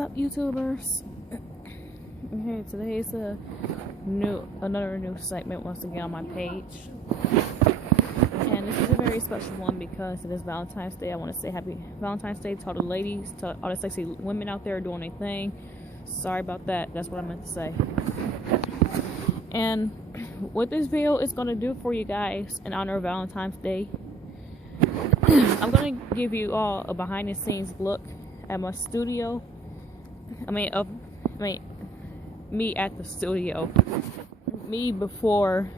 What's up, YouTubers? Okay, today's another new segment once again on my page, and this is a very special one because it is Valentine's Day. I want to say happy Valentine's Day to all the ladies, to all the sexy women out there doing their thing. Sorry about that. That's what I meant to say. And what this video is going to do for you guys in honor of Valentine's Day, I'm going to give you all a behind the scenes look at my studio. Me at the studio. Me before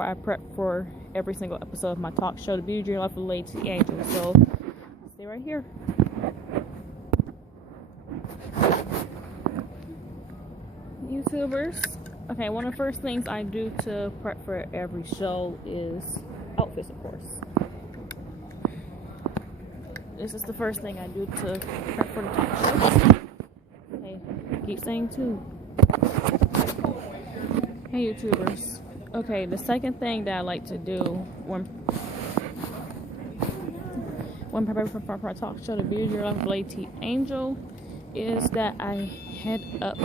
I prep for every single episode of my talk show, The Beauty Dream Life with LadyTAngel. So stay right here. YouTubers. Okay, one of the first things I do to prep for every show is outfits, of course. This is the first thing I do to prep for the talk show. Hey, keep saying too. Hey, YouTubers. Okay, the second thing that I like to do when preparing for our talk show, The Beauty Dream Life with LadyTAngel, is that I head up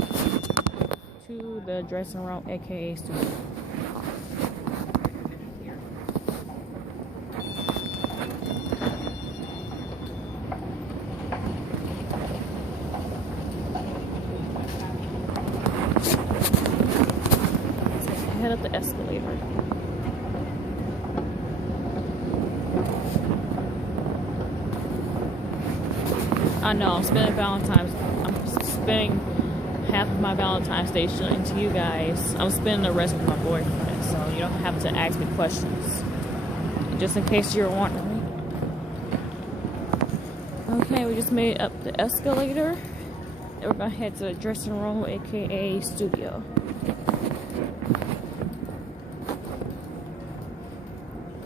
to the dressing room, aka studio. Head up the escalator. I know I'm spending half of my Valentine's Day showing to you guys. I'm spending the rest with my boyfriend, so you don't have to ask me questions. Just in case you're wondering. Okay, we just made it up the escalator. And we're gonna head to the dressing room, aka studio.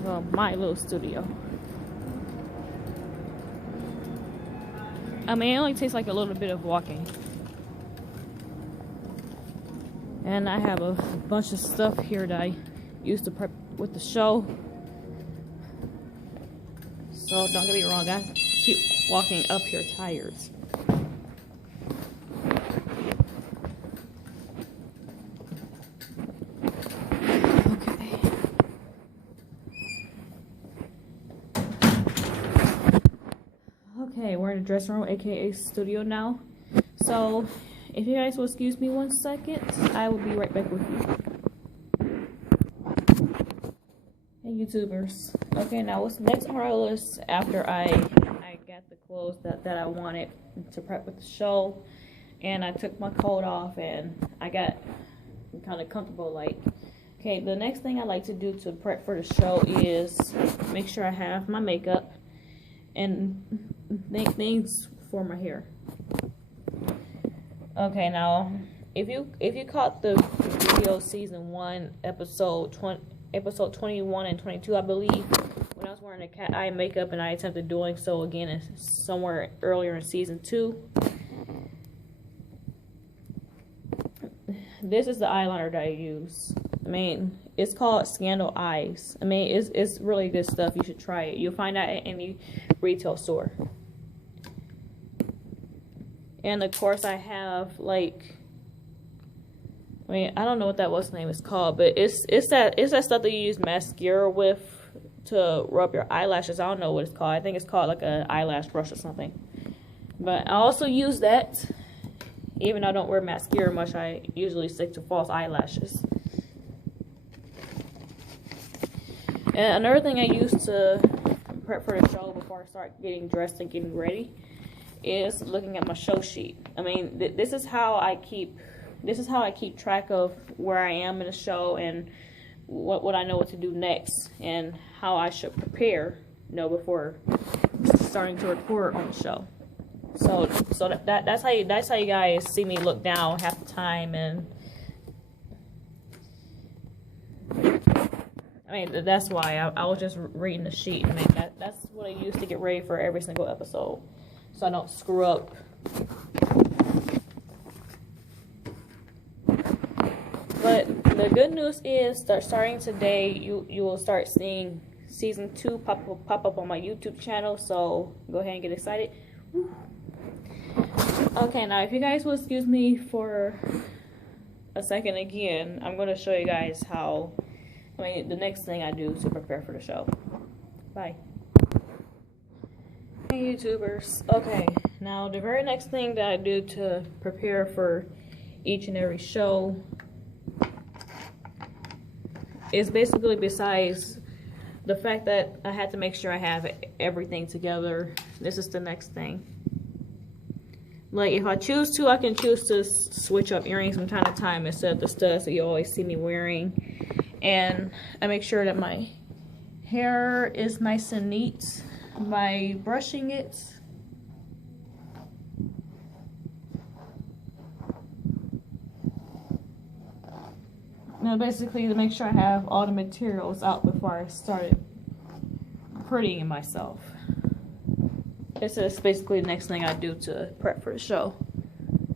Well, my little studio. I mean, it only takes like a little bit of walking. And I have a bunch of stuff here that I used to prep with the show. So don't get me wrong, I keep walking up here tired. Okay, we're in the dressing room, aka studio now. So, if you guys will excuse me 1 second, I will be right back with you. Hey, YouTubers. Okay, now what's next on our list after I got the clothes that I wanted to prep with the show, and I took my coat off and I got kind of comfortable, like, okay, the next thing I like to do to prep for the show is make sure I have my makeup and things for my hair. Okay, now if you caught the video season 1 episode 21 and 22, I believe, when I was wearing a cat eye makeup, and I attempted doing so again somewhere earlier in season 2. This is the eyeliner that I use. I mean, it's called Scandal Eyes. I mean, it's really good stuff. You should try it. You'll find that at any retail store. And of course, I have, like, I mean, I don't know what that what's name is called, but it's that stuff that you use mascara with to rub your eyelashes. I don't know what it's called. I think it's called like an eyelash brush or something. But I also use that. Even though I don't wear mascara much, I usually stick to false eyelashes. And another thing I use to prep for the show before I start getting dressed and getting ready is looking at my show sheet. I mean, this is how I keep track of where I am in the show and what I know what to do next and how I should prepare, before starting to record on the show. So that's how you guys see me look now half the time. And I mean, that's why I was just reading the sheet. I mean, that's what I use to get ready for every single episode, so I don't screw up. But the good news is that starting today, you will start seeing season 2 pop up on my YouTube channel. So go ahead and get excited. Okay, now if you guys will excuse me for a second again, I'm going to show you guys how, the next thing I do to prepare for the show. Bye. Hey YouTubers. Okay, now the very next thing that I do to prepare for each and every show is basically, besides the fact that I had to make sure I have everything together, this is the next thing. Like, if I choose to, I can choose to switch up earrings from time to time instead of the studs that you always see me wearing. And I make sure that my hair is nice and neat by brushing it. Now, basically, to make sure I have all the materials out before I started prettying myself. This is basically the next thing I do to prep for the show.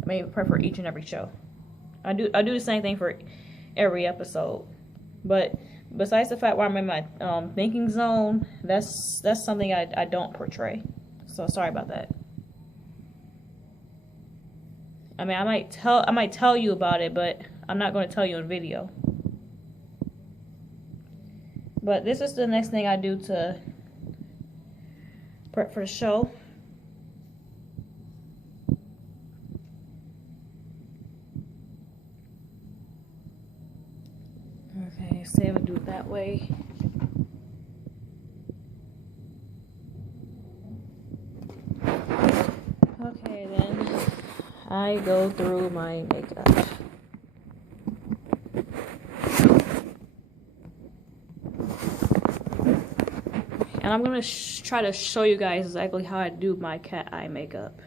Prep for each and every show. I do the same thing for every episode. But besides the fact where I'm in my thinking zone, that's something I don't portray. So sorry about that. I might tell you about it, but I'm not going to tell you in video. But this is the next thing I do to prep for the show. Okay, say I would do it that way. Okay, then I go through my makeup. And I'm going to try to show you guys exactly how I do my cat eye makeup.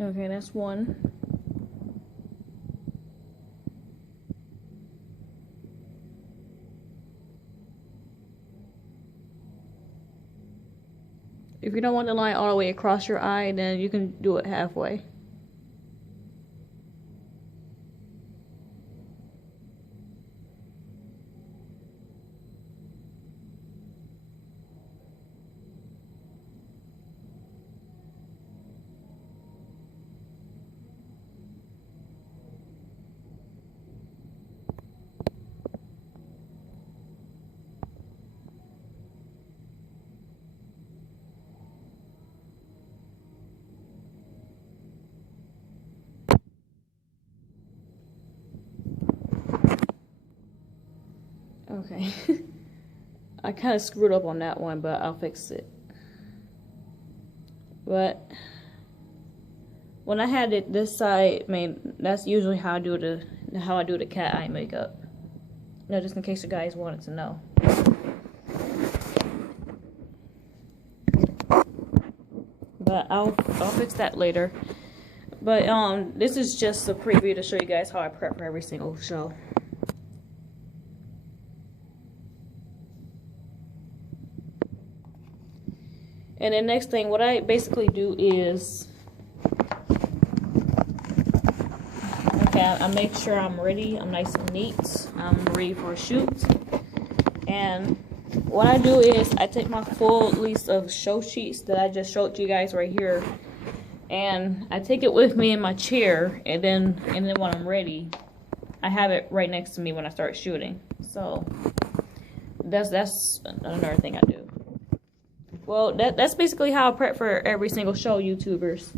Okay, that's one. If you don't want the line all the way across your eye, then you can do it halfway. Okay. I kind of screwed up on that one, but I'll fix it. But when I had it this side, that's usually how I do the cat eye makeup. No, just in case you guys wanted to know. But I'll fix that later. But this is just a preview to show you guys how I prep for every single show. And the next thing, what I basically do is, okay, I make sure I'm ready. I'm nice and neat. I'm ready for a shoot. And what I do is I take my full list of show sheets that I just showed you guys right here, and I take it with me in my chair, and then when I'm ready, I have it right next to me when I start shooting. So that's another thing I do. Well, that's basically how I prep for every single show, YouTubers.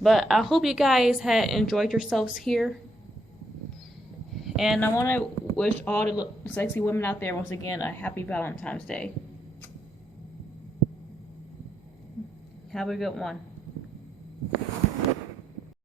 But I hope you guys had enjoyed yourselves here. And I want to wish all the sexy women out there once again a happy Valentine's Day. Have a good one.